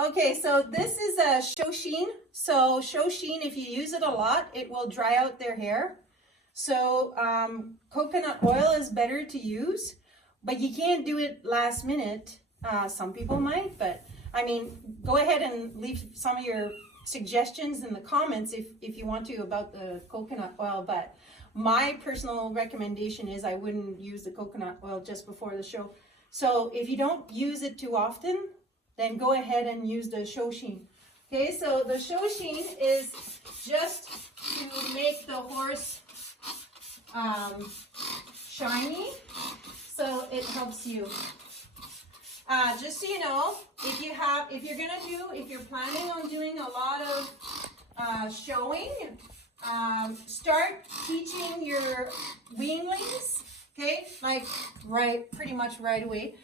Okay, so this is a show sheen. So show sheen, if you use it a lot, it will dry out their hair. So coconut oil is better to use, but you can't do it last minute. Some people might, but I mean, go ahead and leave some of your suggestions in the comments if you want to about the coconut oil. But my personal recommendation is I wouldn't use the coconut oil just before the show. So if you don't use it too often, then go ahead and use the show sheen. Okay, so the show sheen is just to make the horse shiny, so it helps you. Just so you know, if you're planning on doing a lot of showing, start teaching your weanlings, okay, like pretty much right away.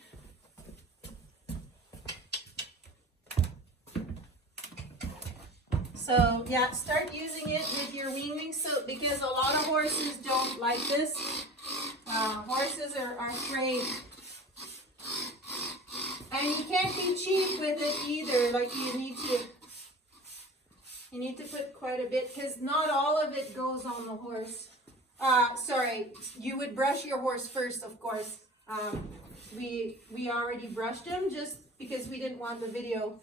So yeah, start using it with your weanlings, so because a lot of horses don't like this. Horses are afraid. And you can't be cheap with it either. Like you need to put quite a bit, because not all of it goes on the horse. Sorry, you would brush your horse first, of course. We already brushed him just because we didn't want the video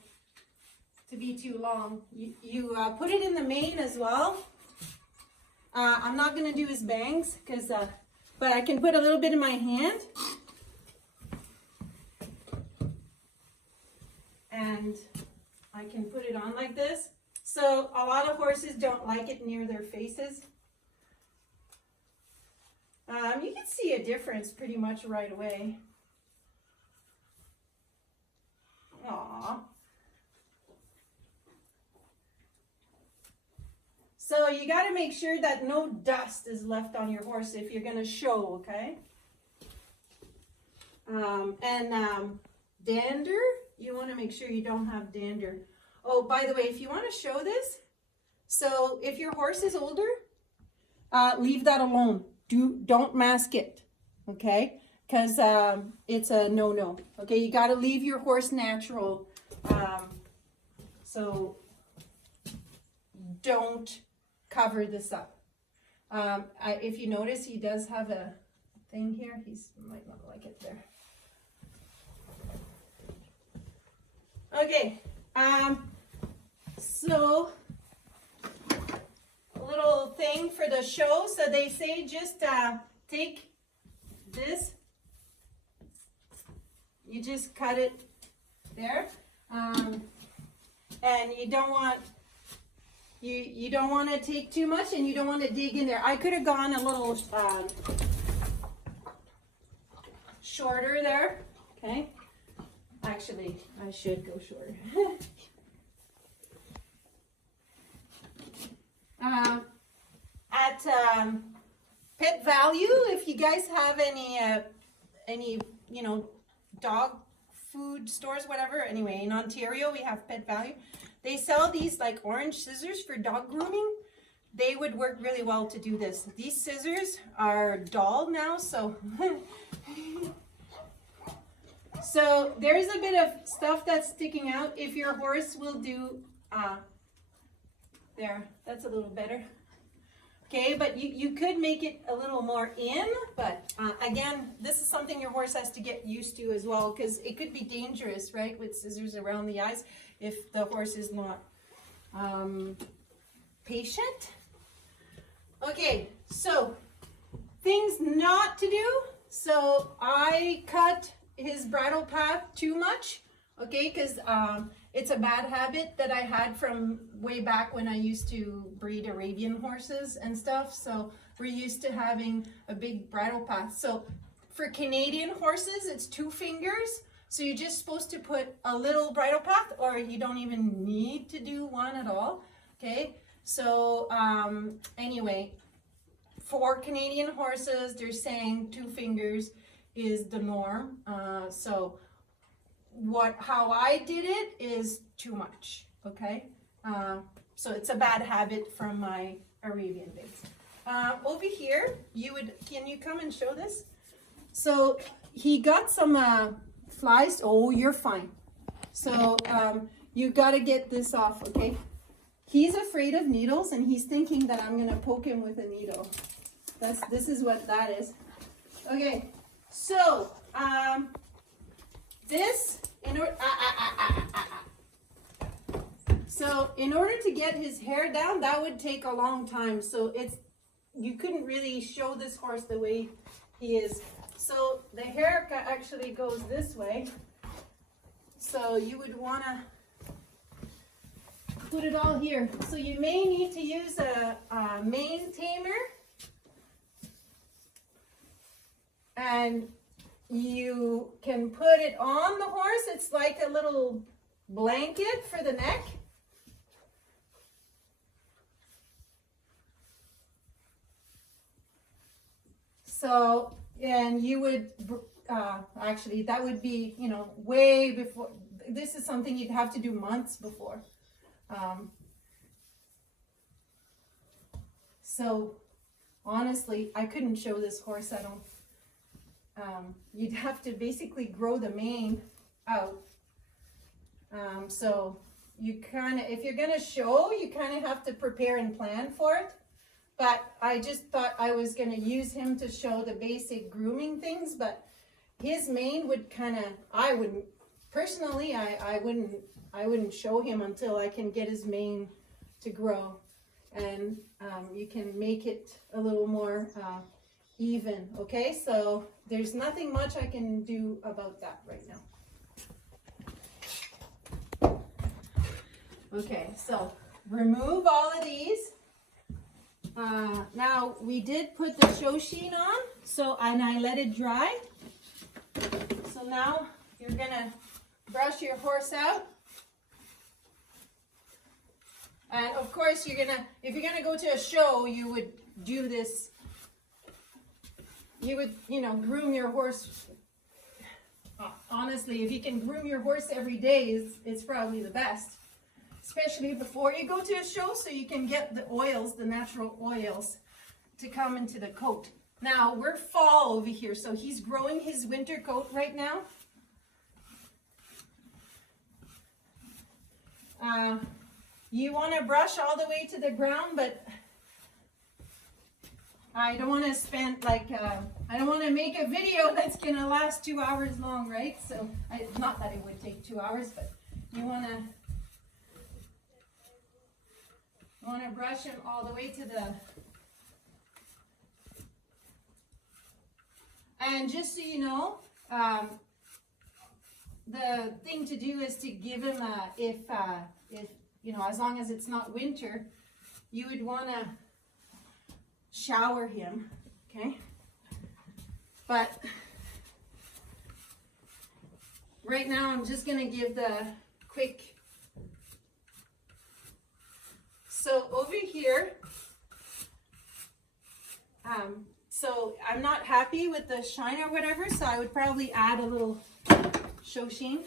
to be too long. You put it in the mane as well. I'm not going to do his bangs, but I can put a little bit in my hand. And I can put it on like this. So a lot of horses don't like it near their faces. You can see a difference pretty much right away. Aww. So you got to make sure that no dust is left on your horse if you're going to show, okay? Dander, you want to make sure you don't have dander. Oh, by the way, if you want to show this, so if your horse is older, leave that alone. Don't mask it, okay? Because it's a no-no. Okay, you got to leave your horse natural. So don't cover this up. If you notice, he does have a thing here. He might not like it there. Okay, so a little thing for the show. So they say just take this, you just cut it there, and you don't want to take too much, and you don't want to dig in there. I could have gone a little shorter there, okay? Actually, I should go shorter. At Pet Value, if you guys have any dog food stores, whatever. Anyway, in Ontario we have Pet Value. They sell these like orange scissors for dog grooming. They would work really well to do this. These scissors are dull now, so so there's a bit of stuff that's sticking out. If your horse will do, there, that's a little better. Okay, but you could make it a little more in, but again, this is something your horse has to get used to as well, because it could be dangerous, right, with scissors around the eyes if the horse is not patient. Okay, so things not to do. So I cut his bridle path too much, okay, because it's a bad habit that I had from way back when I used to breed Arabian horses and stuff. So we're used to having a big bridle path. So for Canadian horses, it's 2 fingers. So you're just supposed to put a little bridle path, or you don't even need to do one at all, okay? So anyway, for Canadian horses, they're saying 2 fingers is the norm. So how I did it is too much, okay? So it's a bad habit from my Arabian days. Over here, can you come and show this? So he got some flies. Oh, you're fine. So you got to get this off, okay? He's afraid of needles and he's thinking that I'm going to poke him with a needle. This is what that is. Okay, so this, so in order to get his hair down, that would take a long time. So you couldn't really show this horse the way he is. So the hair actually goes this way. So you would want to put it all here. So you may need to use a mane tamer. And you can put it on the horse. It's like a little blanket for the neck. So, and you would, actually, that would be, you know, way before. This is something you'd have to do months before. So, honestly, I couldn't show this horse. You'd have to basically grow the mane out. So you kind of, if you're going to show, you kind of have to prepare and plan for it. But I just thought I was going to use him to show the basic grooming things. But his mane would kind of, I wouldn't, personally, I wouldn't show him until I can get his mane to grow. And you can make it a little more even, okay? So there's nothing much I can do about that right now. Okay, so remove all of these. Now we did put the show sheen on, and I let it dry. So now you're gonna brush your horse out. And of course if you're gonna go to a show, you would do this. You would, you know, groom your horse. Honestly, if you can groom your horse every day, it's probably the best. Especially before you go to a show, so you can get the oils, the natural oils, to come into the coat. Now, we're fall over here, so he's growing his winter coat right now. You want to brush all the way to the ground, but I don't want to spend I don't want to make a video that's going to last 2 hours long, right? So, not that it would take 2 hours, but you want to brush him all the way to the, and just so you know, the thing to do is to give him if you know, as long as it's not winter, you would want to shower him, okay? But right now I'm just going to give the quick. So over here, so I'm not happy with the shine or whatever, so I would probably add a little show sheen.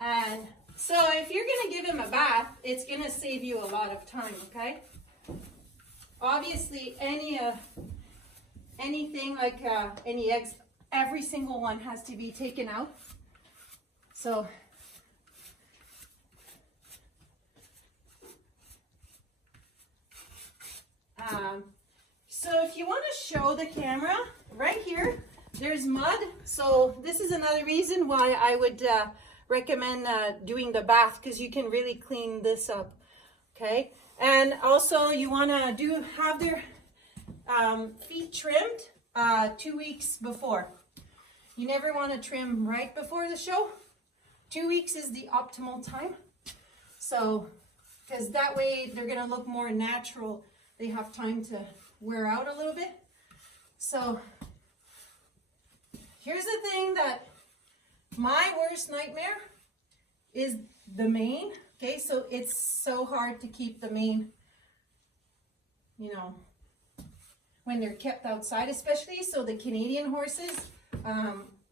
And so if you're going to give him a bath, it's going to save you a lot of time, okay? Obviously, anything like any eggs, every single one has to be taken out. So if you want to show the camera, right here, there's mud. So this is another reason why I would recommend doing the bath, because you can really clean this up, okay? And also you want to have their feet trimmed 2 weeks before. You never want to trim right before the show. 2 weeks is the optimal time. So, because that way they're going to look more natural. They have time to wear out a little bit. So, here's the thing that my worst nightmare is the mane. Okay, so it's so hard to keep the mane, you know, when they're kept outside, especially. So the Canadian horses,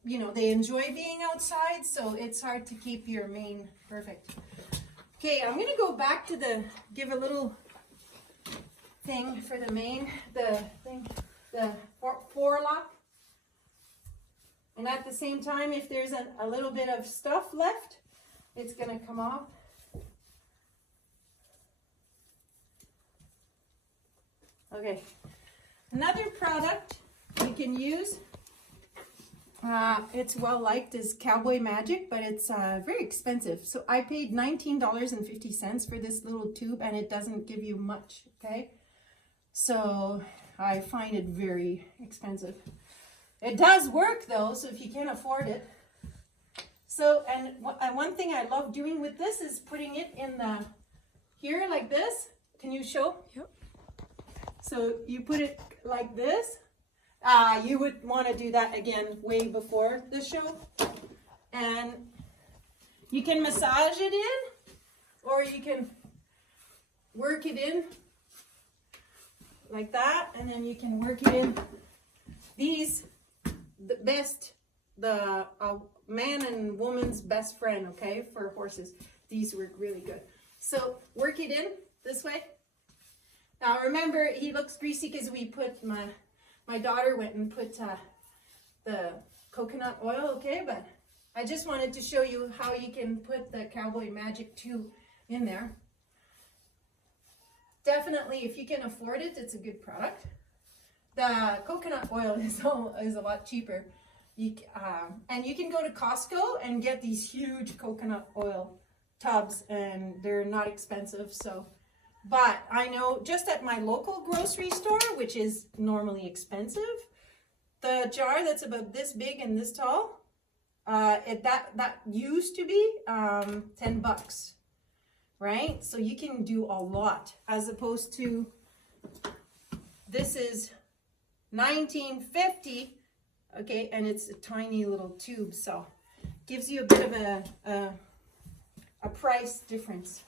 you know, they enjoy being outside, so it's hard to keep your mane perfect. Okay, I'm going to go back to give a little thing for the mane, the the forelock. And at the same time, if there's a little bit of stuff left, it's going to come off. Okay, another product you can use, it's well liked, is Cowboy Magic, but it's very expensive. So I paid $19.50 for this little tube, and it doesn't give you much, okay? So I find it very expensive. It does work though, so if you can't afford it. So, and one thing I love doing with this is putting it in the, here like this. Can you show? Yep. So you put it like this. You would want to do that again way before the show. And you can massage it in, or you can work it in like that, and then you can work it in. These, the best, the man and woman's best friend, okay, for horses. These work really good. So work it in this way. Now remember, he looks greasy because we put, my daughter went and put the coconut oil, okay, but I just wanted to show you how you can put the Cowboy Magic 2 in there. Definitely, if you can afford it, it's a good product. The coconut oil is a lot cheaper. And you can go to Costco and get these huge coconut oil tubs, and they're not expensive. So, but I know just at my local grocery store, which is normally expensive, the jar that's about this big and this tall, that used to be $10, right? So you can do a lot, as opposed to this is $19.50, okay, and it's a tiny little tube, so gives you a bit of a price difference.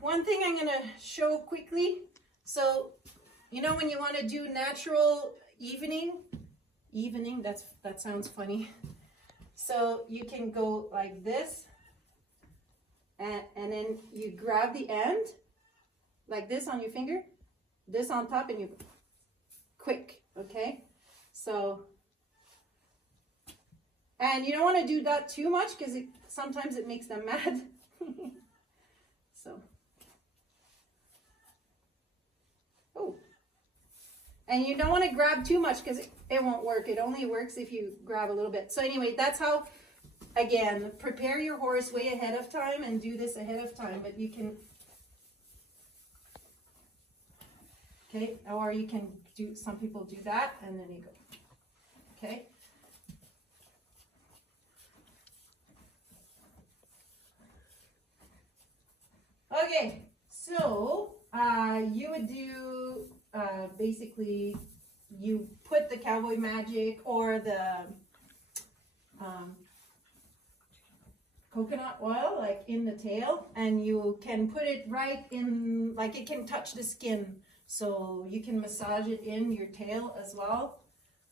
One thing I'm going to show quickly. So, you know, when you want to do natural evening, that sounds funny. So you can go like this, and then you grab the end like this on your finger, this on top, and you quick, okay? So, and you don't want to do that too much because sometimes it makes them mad. So, oh, and you don't want to grab too much because it won't work. It only works if you grab a little bit. So anyway, that's how, again, prepare your horse way ahead of time and do this ahead of time, but you can, okay, or you can do, some people do that, and then you go, okay. Okay, so you would do, basically, you put the Cowboy Magic or the coconut oil like in the tail, and you can put it right in, like it can touch the skin, so you can massage it in your tail as well.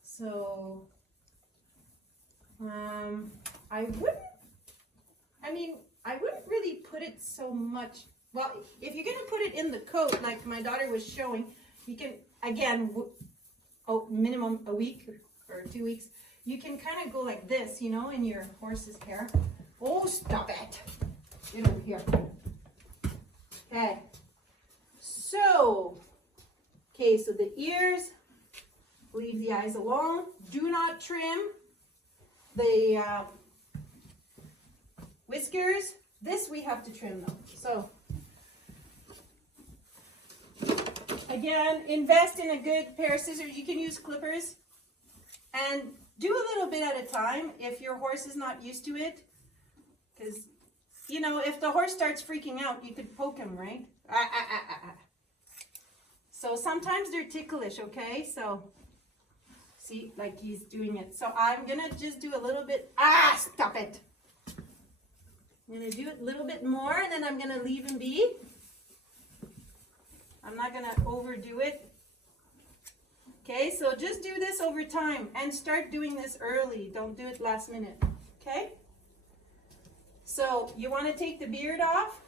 So I wouldn't really put it so much. Well, if you're gonna put it in the coat like my daughter was showing, you can, again, minimum a week or 2 weeks, you can kind of go like this, you know, in your horse's hair. Oh, stop it. Get over here. Okay. So, okay, so the ears, leave the eyes alone. Do not trim the whiskers. This we have to trim though. So, again, invest in a good pair of scissors. You can use clippers and do a little bit at a time if your horse is not used to it. Because, you know, if the horse starts freaking out, you could poke him, right? So sometimes they're ticklish, okay? So, see, like he's doing it. So I'm going to just do a little bit. Stop it. I'm going to do it a little bit more, and then I'm going to leave him be. I'm not going to overdo it. Okay, so just do this over time and start doing this early. Don't do it last minute. Okay? So you want to take the beard off.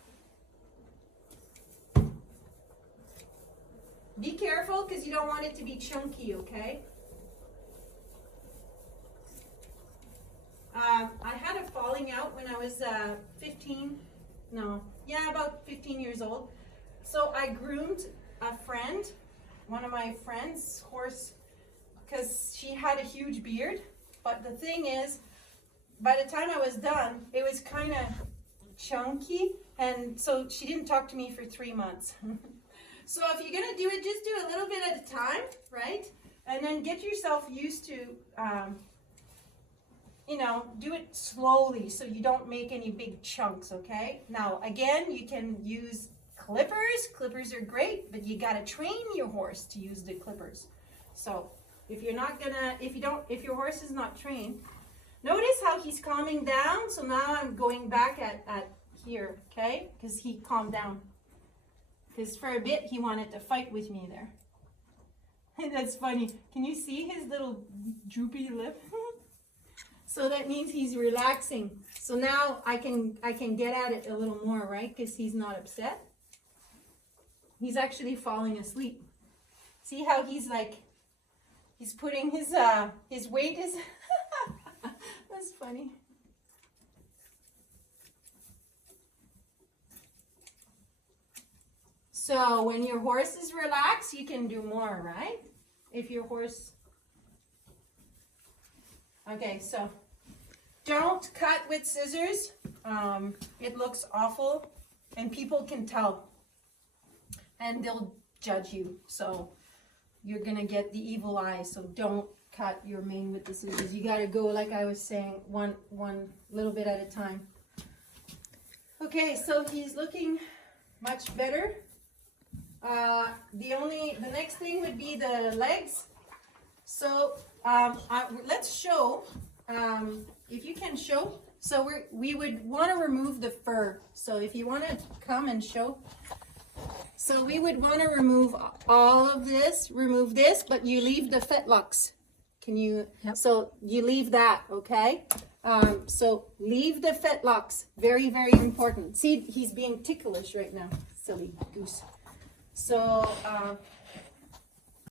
be careful because you don't want it to be chunky, okay? I had a falling out when I was about 15 years old. So I groomed a friend, one of my friends' horse, because she had a huge beard. But the thing is, by the time I was done, it was kind of chunky, and so she didn't talk to me for 3 months. So if you're gonna do it, just do a little bit at a time, right? And then get yourself used to, do it slowly so you don't make any big chunks, okay? Now, again, you can use clippers. Clippers are great, but you gotta train your horse to use the clippers. So if your horse is not trained, notice how he's calming down. So now I'm going back at here, okay? Because he calmed down. Because for a bit he wanted to fight with me there. That's funny. Can you see his little droopy lip? So that means he's relaxing. So now I can get at it a little more, right? Because he's not upset. He's actually falling asleep. See how he's putting his weight is. That's funny. So when your horse is relaxed, you can do more, right? If your horse... Okay, so don't cut with scissors. It looks awful and people can tell and they'll judge you. So you're gonna get the evil eye. So don't cut your mane with the scissors. You gotta go, like I was saying, one little bit at a time. Okay, so he's looking much better. The next thing would be the legs. So let's show, if you can show. So we would want to remove the fur. So if you want to come and show. So we would want to remove all of this, remove this, but you leave the fetlocks. Can you? Yep. So you leave that, okay? So leave the fetlocks. Very, very important. See, he's being ticklish right now. Silly goose. So